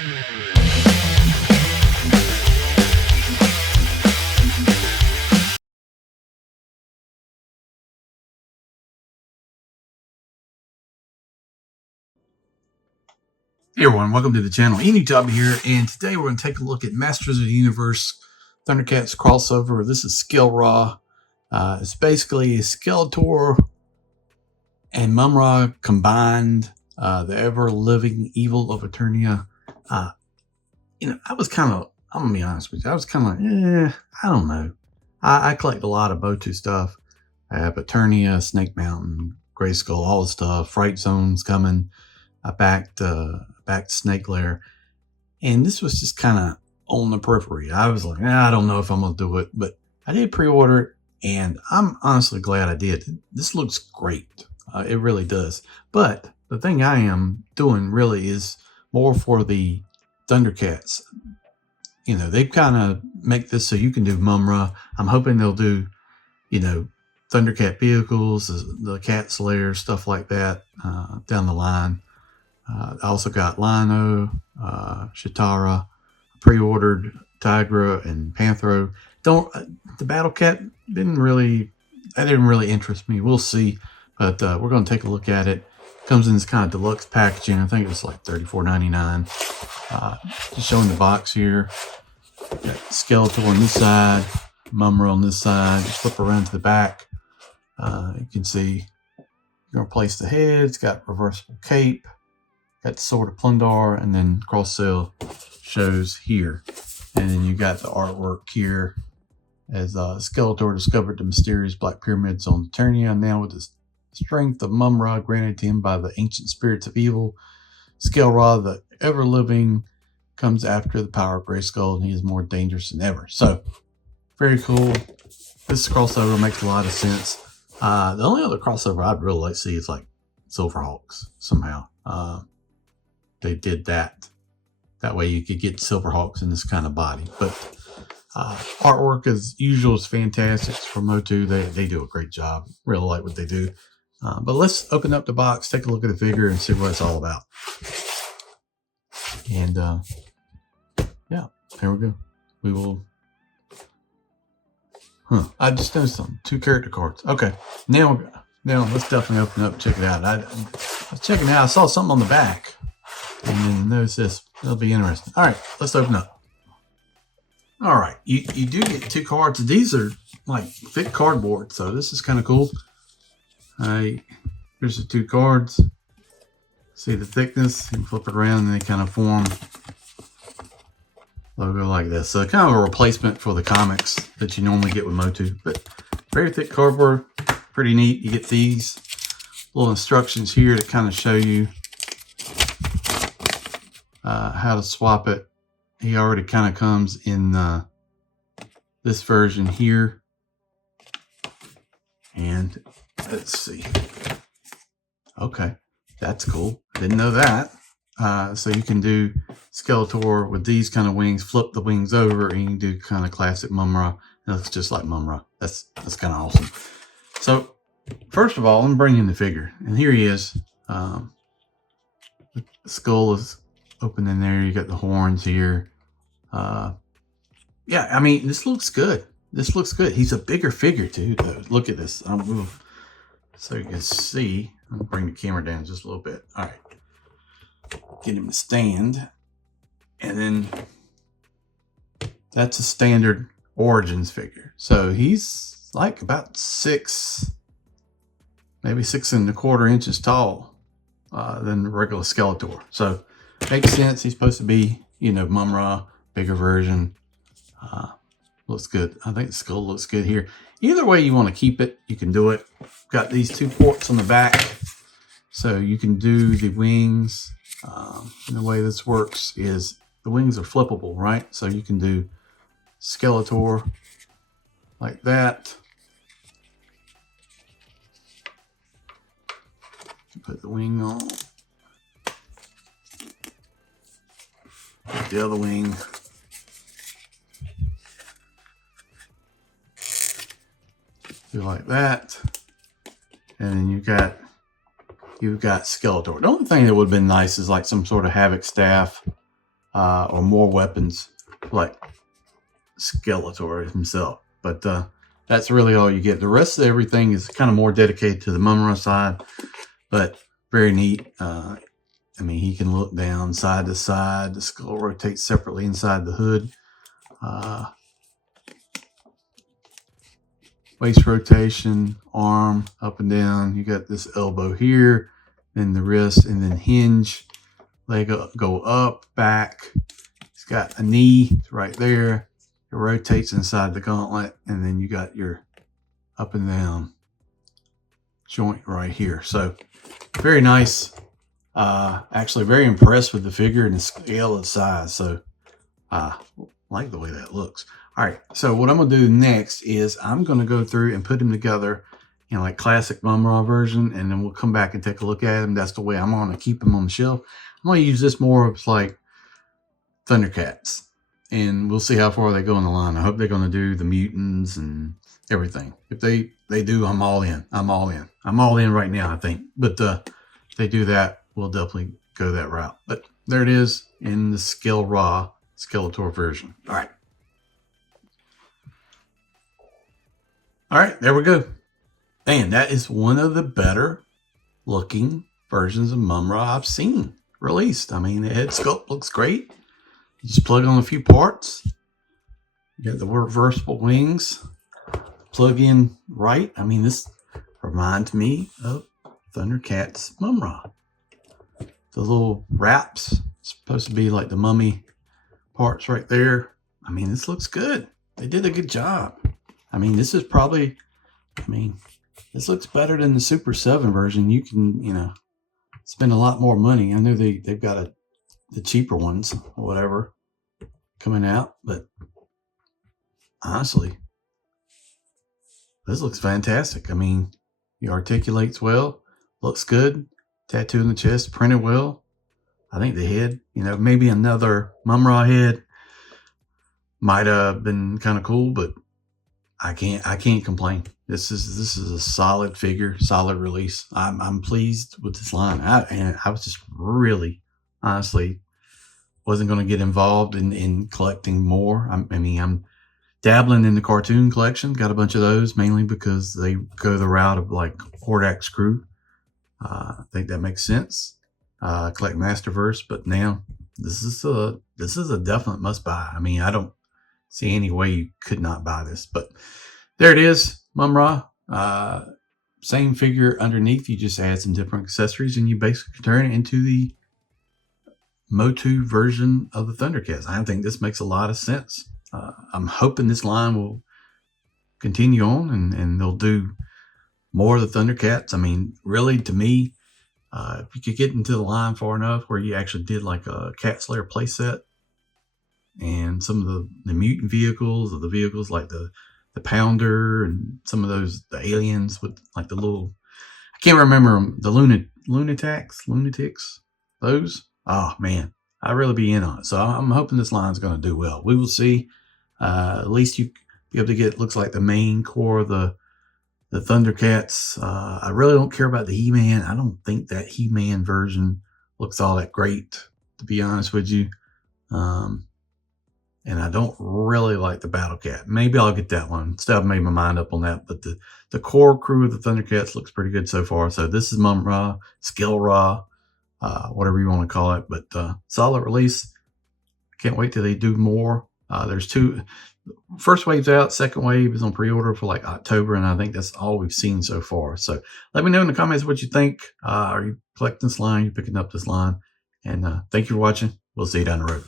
Hey everyone, welcome to the channel. Enewtabie here, and today we're going to take a look at Masters of the Universe Thundercats crossover. This is SKELL-RA. It's basically a Skeletor and mumm-ra combined, the ever-living evil of Eternia. I was kind of, I'm going to be honest with you, I was kind of like, I don't know. I collect a lot of MOTU stuff. I have Eternia, Snake Mountain, Grayskull, all the stuff. Fright Zone's coming. Back to Snake Lair, and this was just kind of on the periphery. I was like, I don't know if I'm gonna do it, but I did pre-order it, and I'm honestly glad I did. This looks great. It really does. But the thing I am doing really is more for the Thundercats. They kind of make this so you can do mumm-ra. I'm hoping they'll do, Thundercat vehicles, the Cat Slayer, stuff like that down the line. I also got Lino, Shatara, pre-ordered Tigra and Panthro. The Battle Cat didn't really interest me. We'll see, but we're going to take a look at it. Comes in this kind of deluxe packaging. I think it's like $34.99. Just showing the box here. Got Skeletor on this side, mumm-ra on this side. Just flip around to the back. You can see you're going to replace the head. It's got reversible cape. Got the Sword of Plundar, and then cross sale shows here. And then you got the artwork here as Skeletor discovered the mysterious black pyramids on Eternia. Now with the strength of mumm-ra granted to him by the ancient spirits of evil, SKELL-RA, the ever-living, comes after the power of Grayskull, and he is more dangerous than ever. So, very cool. This crossover makes a lot of sense. The only other crossover I'd really like to see is like Silverhawks somehow. They did that. That way you could get Silverhawks in this kind of body. But artwork as usual is fantastic. It's from MOTU. They do a great job. Really like what they do. But let's open up the box, take a look at the figure, and see what it's all about. And yeah, there we go. We will. I just noticed something. 2 character cards. Okay, now let's definitely open it up and check it out. I was checking it out. I saw something on the back. And then notice this. It'll be interesting. All right, let's open up. All right, you do get 2 cards. These are like thick cardboard, so this is kind of cool. All right, here's the 2 cards. See the thickness? You can flip it around and they kind of form logo like this. So kind of a replacement for the comics that you normally get with MOTU, but very thick cardboard, pretty neat. You get these little instructions here to kind of show you how to swap it. He already kind of comes in this version here. And let's see. Okay, that's cool. Didn't know that. So you can do Skeletor with these kind of wings, flip the wings over, and you can do kind of classic mumm-ra. It looks just like mumm-ra. That's kind of awesome. So first of all, I'm bringing the figure, and here he is. The skull is open in there. You got the horns here. Yeah, I mean, this looks good. This looks good. He's a bigger figure too, though. Look at this. I'll move so you can see. I'm gonna bring the camera down just a little bit. All right. Get him to stand. And then that's a standard Origins figure. So he's like about 6, maybe 6¼ inches tall than the regular Skeletor. So makes sense. He's supposed to be, mumm-ra, bigger version. Looks good. I think the skull looks good here. Either way you want to keep it, you can do it. Got these 2 ports on the back, so you can do the wings. And the way this works is the wings are flippable, right? So you can do Skeletor like that. Put the wing on. Put the other wing. Do like that. And then you've got Skeletor. The only thing that would have been nice is like some sort of Havoc staff or more weapons like Skeletor himself. But that's really all you get. The rest of everything is kind of more dedicated to the mumm-ra side, but very neat. I mean, he can look down side to side. The skull rotates separately inside the hood. Waist rotation, arm up and down. You got this elbow here, then the wrist, and then hinge. Leg go up, back. It's got a knee right there. It rotates inside the gauntlet, and then you got your up and down joint right here. So very nice. Actually very impressed with the figure and the scale and size. So like the way that looks. All right, so what I'm gonna do next is I'm gonna go through and put them together in like classic mumm-ra version, and then we'll come back and take a look at them. That's the way I'm gonna keep them on the shelf. I'm gonna use this more of like Thundercats, and we'll see how far they go in the line. I hope they're gonna do the mutants and everything. If they do, I'm all in. I'm all in. I'm all in right now, I think. But if they do that, we'll definitely go that route. But there it is in the SKELL-RA Skeletor version. All right. All right, there we go. And that is one of the better looking versions of mumm-ra I've seen released. I mean, the head sculpt looks great. You just plug on a few parts. You got the reversible wings. Plug in right. I mean, this reminds me of Thundercats mumm-ra. The little wraps, supposed to be like the mummy parts right there. I mean, this looks good. They did a good job. I mean, this is probably, this looks better than the Super 7 version. You can, spend a lot more money. I know they've got the cheaper ones or whatever coming out, but honestly, this looks fantastic. I mean, he articulates well, looks good, tattoo in the chest, printed well. I think the head, maybe another mumm-ra head might have been kind of cool, but I can't complain. This is a solid figure, solid release. I'm pleased with this line. I was just really, honestly, wasn't going to get involved in collecting more. I'm dabbling in the cartoon collection. Got a bunch of those, mainly because they go the route of like Hordak's crew. I think that makes sense. Collect Masterverse, but now this is a definite must buy. I mean, I don't see any way you could not buy this, but there it is, mumm-ra. Same figure underneath. You just add some different accessories, and you basically turn it into the MOTU version of the Thundercats. I think this makes a lot of sense. I'm hoping this line will continue on, and they'll do more of the Thundercats. I mean, really, to me, if you could get into the line far enough where you actually did like a Cat Slayer playset, and some of the mutant vehicles, or the vehicles like the Pounder, and some of those, the aliens with like the little, I can't remember them, the lunatics, those. Oh man, I'd really be in on it. So I'm hoping this line's going to do well. We will see. At least you be able to get, looks like the main core of the Thundercats. I really don't care about the He-Man. I don't think that He-Man version looks all that great, to be honest with you. And I don't really like the Battle Cat. Maybe I'll get that one. Still haven't made my mind up on that. But the core crew of the Thundercats looks pretty good so far. So this is mumm-ra, SKELL-RA, whatever you want to call it. But solid release. Can't wait till they do more. There's two. First wave's out. Second wave is on pre-order for like October. And I think that's all we've seen so far. So let me know in the comments what you think. Are you collecting this line? Are you picking up this line? And thank you for watching. We'll see you down the road.